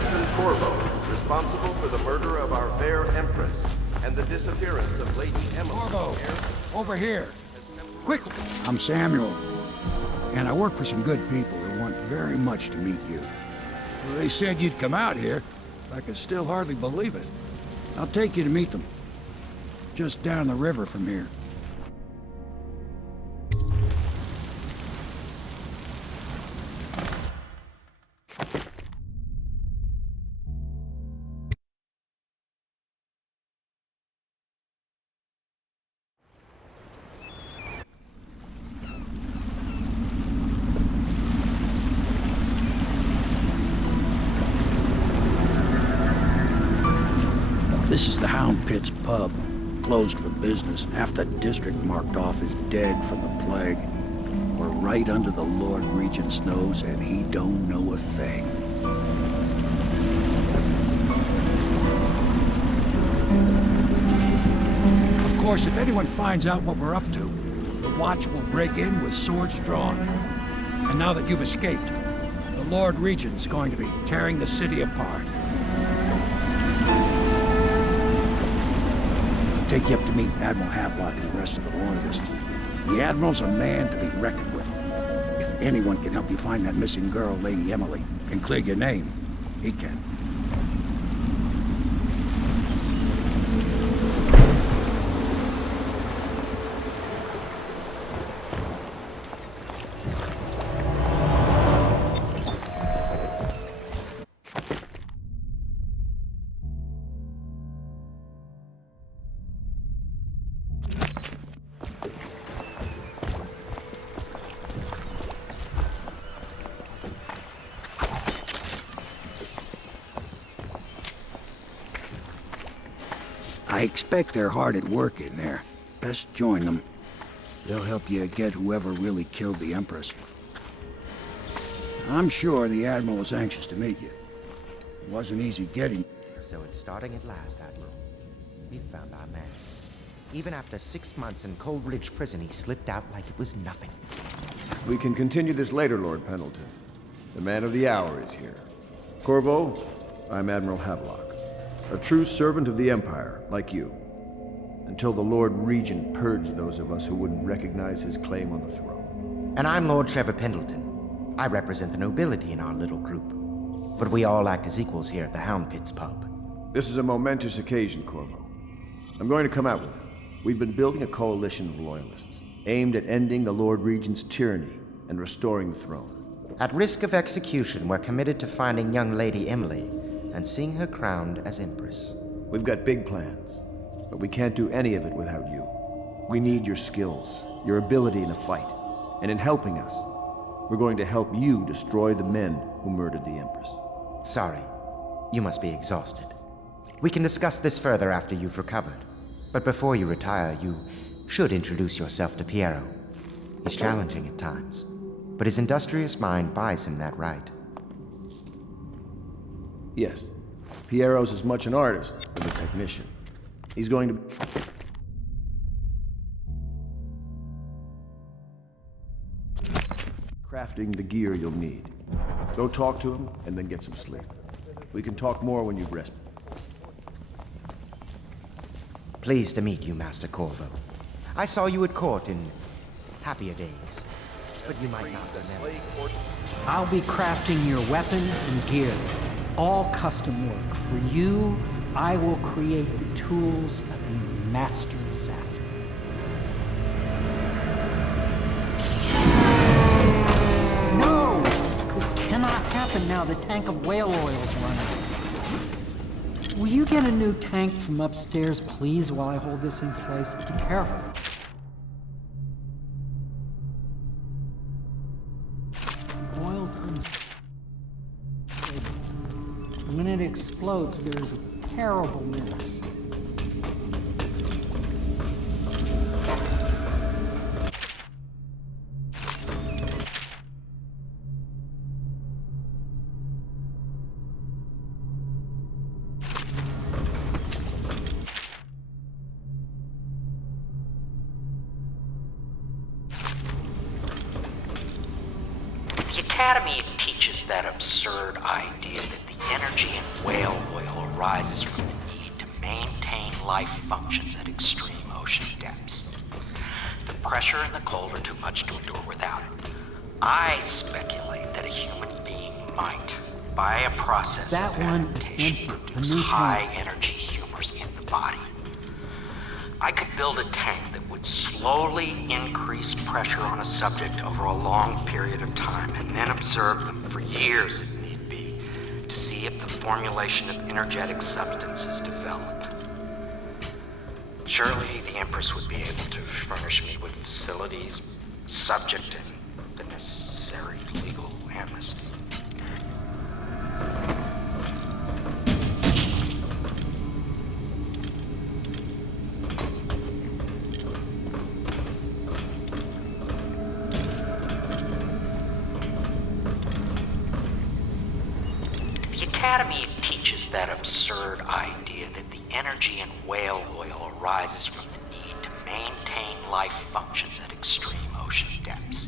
assassin Corvo, responsible for the murder of our fair Empress and the disappearance of Lady Emily. Corvo, over here. Quickly. I'm Samuel, and I work for some good people who want very much to meet you. Well, they said you'd come out here. I can still hardly believe it. I'll take you to meet them. Just down the river from here. This is the Hound Pit's pub, closed for business. Half the district marked off as dead from the plague. We're right under the Lord Regent's nose, and he don't know a thing. Of course, if anyone finds out what we're up to, the Watch will break in with swords drawn. And now that you've escaped, the Lord Regent's going to be tearing the city apart. Take you up to meet Admiral Havelock and the rest of the Loyalists. The Admiral's a man to be reckoned with. If anyone can help you find that missing girl, Lady Emily, and clear your name, he can. I expect they're hard at work in there. Best join them. They'll help you get whoever really killed the Empress. I'm sure the Admiral was anxious to meet you. It wasn't easy getting. So it's starting at last, Admiral. We found our man. Even after 6 months in Cold Ridge Prison, he slipped out like it was nothing. We can continue this later, Lord Pendleton. The man of the hour is here. Corvo, I'm Admiral Havelock. A true servant of the Empire, like you. Until the Lord Regent purged those of us who wouldn't recognize his claim on the throne. And I'm Lord Trevor Pendleton. I represent the nobility in our little group. But we all act as equals here at the Hound Pit's pub. This is a momentous occasion, Corvo. I'm going to come out with it. We've been building a coalition of loyalists, aimed at ending the Lord Regent's tyranny and restoring the throne. At risk of execution, we're committed to finding young Lady Emily and seeing her crowned as Empress. We've got big plans, but we can't do any of it without you. We need your skills, your ability in a fight, and in helping us, we're going to help you destroy the men who murdered the Empress. Sorry, you must be exhausted. We can discuss this further after you've recovered. But before you retire, you should introduce yourself to Piero. He's challenging at times, but his industrious mind buys him that right. Yes, Piero's as much an artist as a technician. He's going to... crafting the gear you'll need. Go talk to him, and then get some sleep. We can talk more when you've rested. Pleased to meet you, Master Corvo. I saw you at court in happier days, but you might not remember. I'll be crafting your weapons and gear. All custom work. For you, I will create the tools of a master assassin. No! This cannot happen now. The tank of whale oil is running. Will you get a new tank from upstairs, please, while I hold this in place? Be careful. Oil's unstable. When it explodes, there is a terrible mess. The Academy teaches that absurd idea that the energy in whale oil arises from the need to maintain life functions at extreme ocean depths. The pressure and the cold are too much to endure without it. I speculate that a human being might, by a process That of one is adaptation, empty. A produce new high tank. energy humors in the body. I could build a tank that would slowly increase pressure on a subject over a long period of time, and then observe them for years if need be, to see if the formulation of energetic substances developed. Surely the Empress would be able to furnish me with facilities, subject and the necessary legal amnesty. The Academy teaches that absurd idea that the energy in whale oil arises from the need to maintain life functions at extreme ocean depths.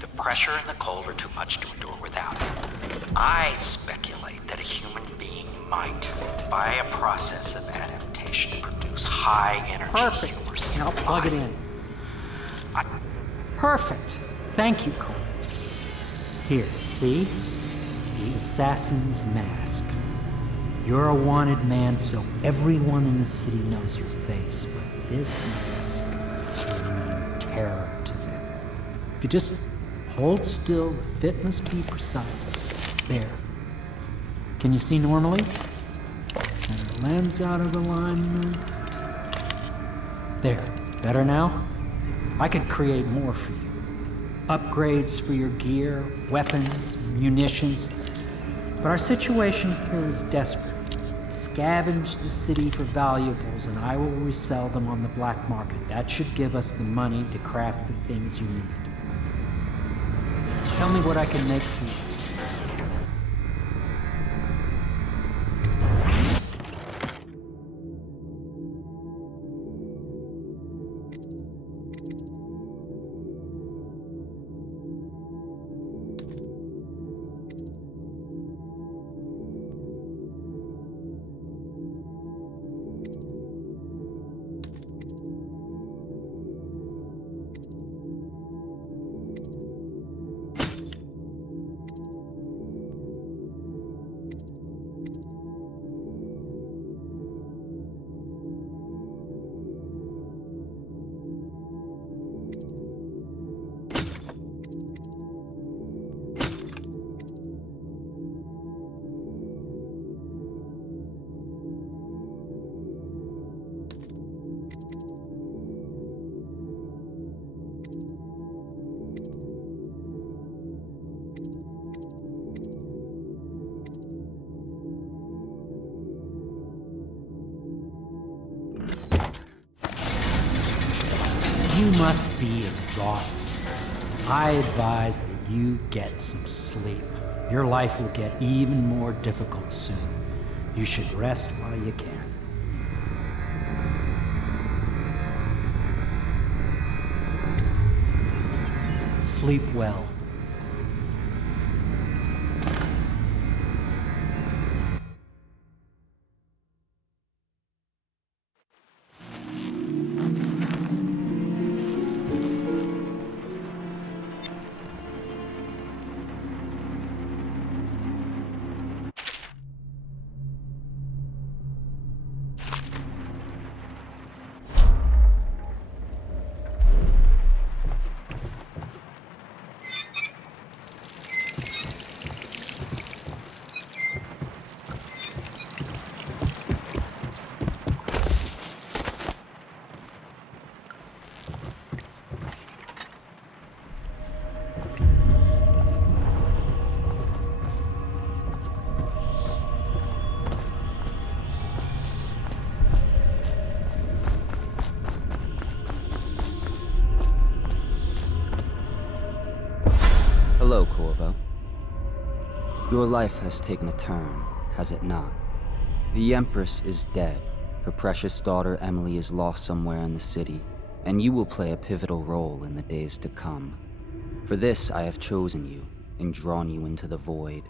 The pressure and the cold are too much to endure without it. I speculate that a human being might, by a process of adaptation, produce high energy Perfect. humors Now in the plug it body. in. Perfect. Thank you, Cole. Here, see? The assassin's mask. You're a wanted man, so everyone in the city knows your face, but this mask will mean terror to them. If you just hold still, the fit must be precise. There. Can you see normally? Center lens out of alignment. There. Better now? I could create more for you. Upgrades for your gear, weapons, munitions. But our situation here is desperate. Scavenge the city for valuables and I will resell them on the black market. That should give us the money to craft the things you need. Tell me what I can make for you. You must be exhausted. I advise that you get some sleep. Your life will get even more difficult soon. You should rest while you can. Sleep well. Hello, Corvo. Your life has taken a turn, has it not? The Empress is dead. Her precious daughter Emily is lost somewhere in the city, and you will play a pivotal role in the days to come. For this, I have chosen you, and drawn you into the void.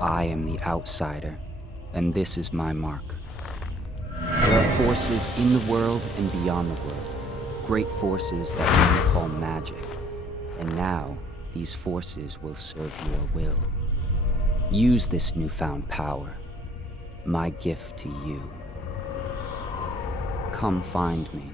I am the outsider, and this is my mark. There are forces in the world and beyond the world, great forces that we call magic. And now, these forces will serve your will. Use this newfound power, my gift to you. Come find me.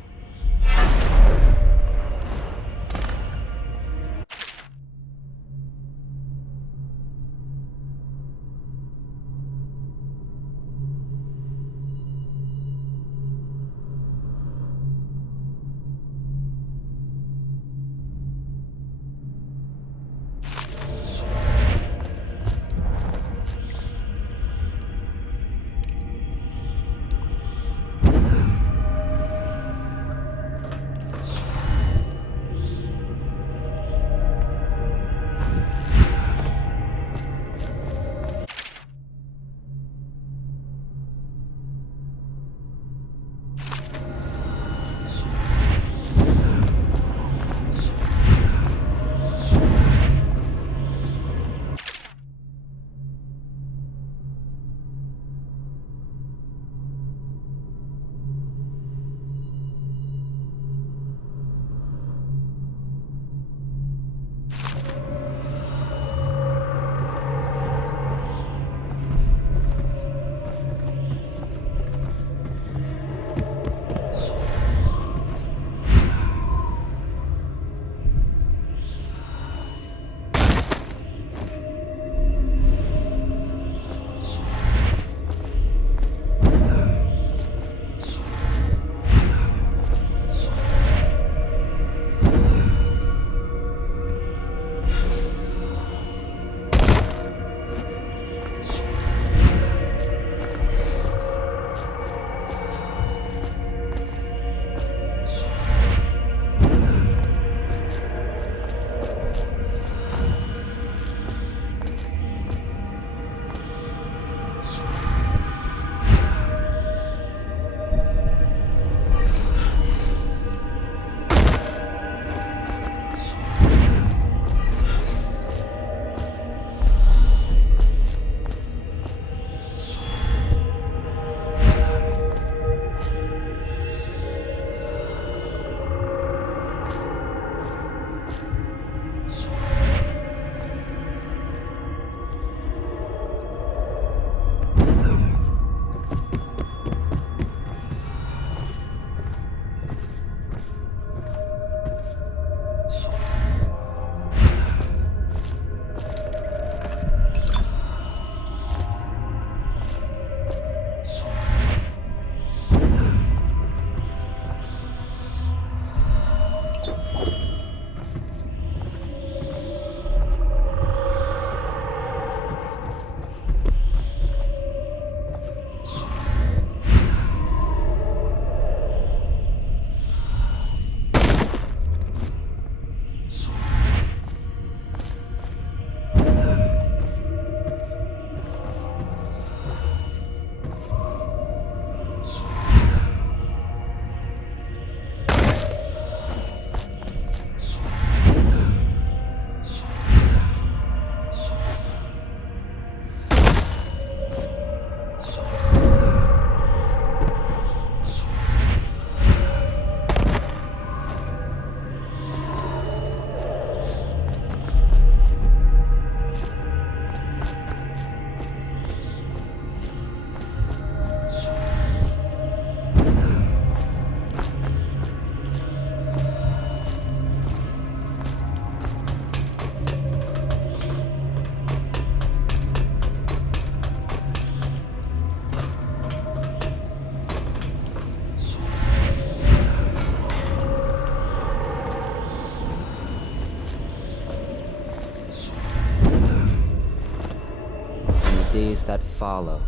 days that follow,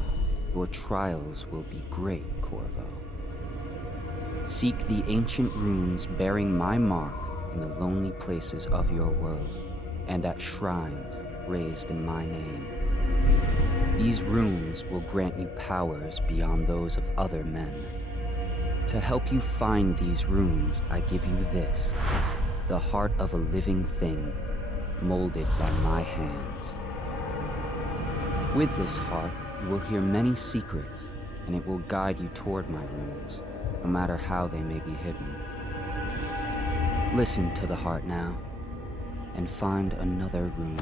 your trials will be great, Corvo. Seek the ancient runes bearing my mark in the lonely places of your world, and at shrines raised in my name. These runes will grant you powers beyond those of other men. To help you find these runes, I give you this, the heart of a living thing. molded by my hands. With this heart, you will hear many secrets, and it will guide you toward my runes, no matter how they may be hidden. Listen to the heart now, and find another rune.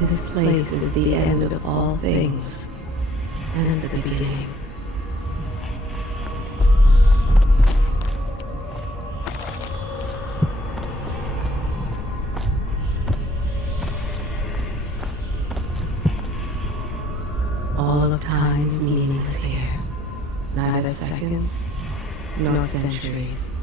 This place is the end of all things, and the beginning. All of time's meaning is here. Neither seconds, nor centuries.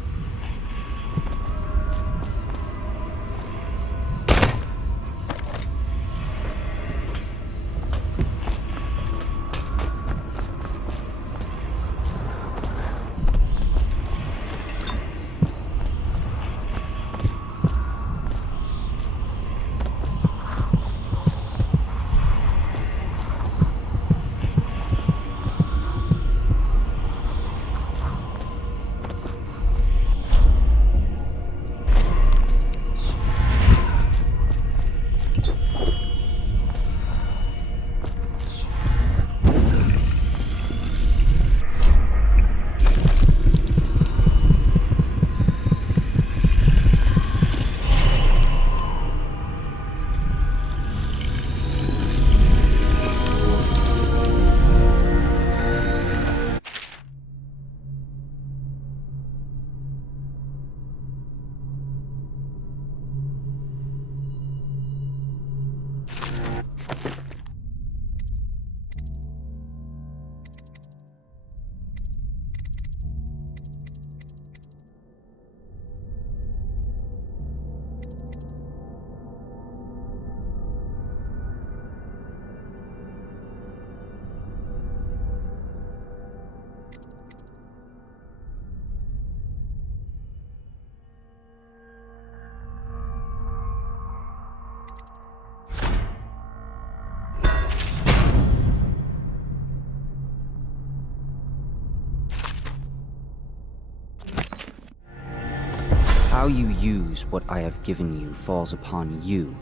How you use what I have given you falls upon you,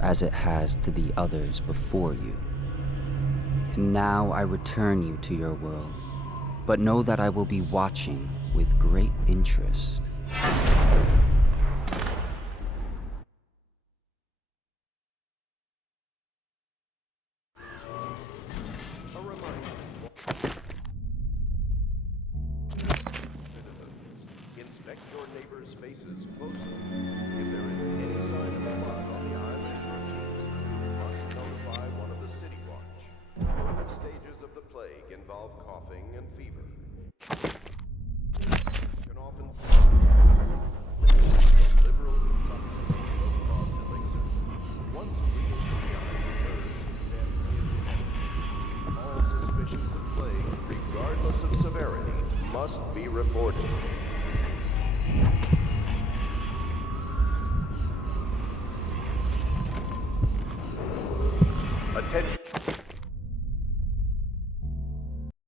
as it has to the others before you. And now I return you to your world, but know that I will be watching with great interest. Inspect your neighbor's faces closely. If there is any sign of blood on the island or cheeks, you must notify one of the city watch. Early stages of the plague involve coughing and fever. Can often liberal consumption of low-cost elixirs. Once legal to the eyes and nerves, death is inevitable. All suspicions of plague, regardless of severity, must be reported. Attention.